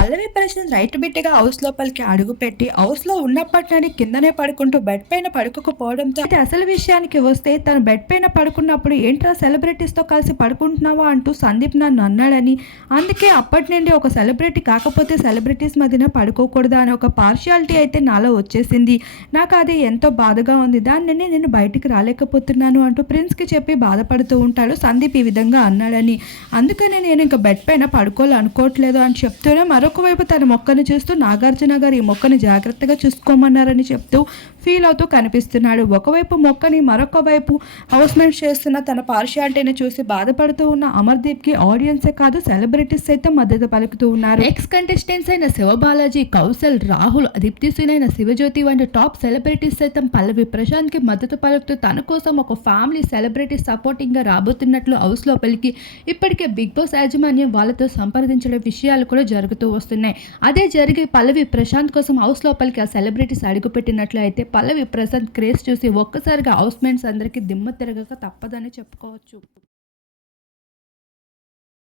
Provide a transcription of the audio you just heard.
పల్లవి ప్రశాంత్ రైతు బిడ్డగా హౌస్ లోపలికి అడుగుపెట్టి హౌస్ లో ఉన్నప్పటి నుండి కిందనే పడుకుంటూ బెడ్ పైన పడుకోకపోవడంతో అయితే అసలు విషయానికి వస్తే తను బెడ్ పైన పడుకున్నప్పుడు ఏంట్రా సెలబ్రిటీస్ తో కలిసి పడుకుంటున్నావా అంటూ సందీప్ నన్ను అన్నాడని, అందుకే అప్పటి నుండి ఒక సెలబ్రిటీ కాకపోతే సెలబ్రిటీస్ మధ్యన పడుకోకూడదా అనే ఒక పార్షియాలిటీ అయితే నాలో వచ్చేసింది. నాకు అది ఎంతో బాధగా ఉంది. దాని నుండి నేను బయటికి రాలేకపోతున్నాను అంటూ ప్రిన్స్ కి చెప్పి బాధపడుతూ ఉంటాడు సందీప్ ఈ విధంగా అన్నాడని. అందుకనే నేను ఇంకా బెడ్ పైన పడుకోవాలనుకోవట్లేదు అని చెప్తూనే మరొక వైపు తన మొక్కను చూస్తూ నాగార్జున గారు ఈ మొక్కను జాగ్రత్తగా చూసుకోమన్నారని చెప్తూ ఫీల్ అవుతూ కనిపిస్తున్నాడు. ఒకవైపు మొక్కని మరొక వైపు హౌస్మెంట్ చేస్తున్న తన పార్షియాలిటీని చూసి బాధపడుతూ ఉన్న అమర్దీప్ కి ఆడియన్సే కాదు సెలబ్రిటీస్ సైతం మద్దతు పలుకుతూ ఉన్నారు. ఎక్స్ కంటెస్టెంట్స్ అయిన శివబాలాజీ, కౌశల్, రాహుల్, దీప్తి సింగ్ అయిన శివజ్యోతి వంటి టాప్ సెలబ్రిటీస్ సైతం పల్లవి ప్రశాంత్ కి మద్దతు పలుకుతూ తన కోసం ఒక ఫ్యామిలీ సెలబ్రిటీ సపోర్టింగ్ గా రాబోతున్నట్లు హౌస్ లోపలికి ఇప్పటికే బిగ్ బాస్ యాజమాన్యం వాళ్ళతో సంప్రదించడం విషయాలు కూడా జరుగుతూ వస్తున్నాయి. అదే జరిగి పల్లవి ప్రశాంత్ కోసం హౌస్ లోపలికి ఆ సెలబ్రిటీస్ అడుగుపెట్టినట్లు అయితే పల్లవి ప్రశాంత్ క్రేజ్ చూసి ఒక్కసారిగా హౌస్ మేట్స్ అందరికీ దిమ్మ తిరగక తప్పదని చెప్పుకోవచ్చు.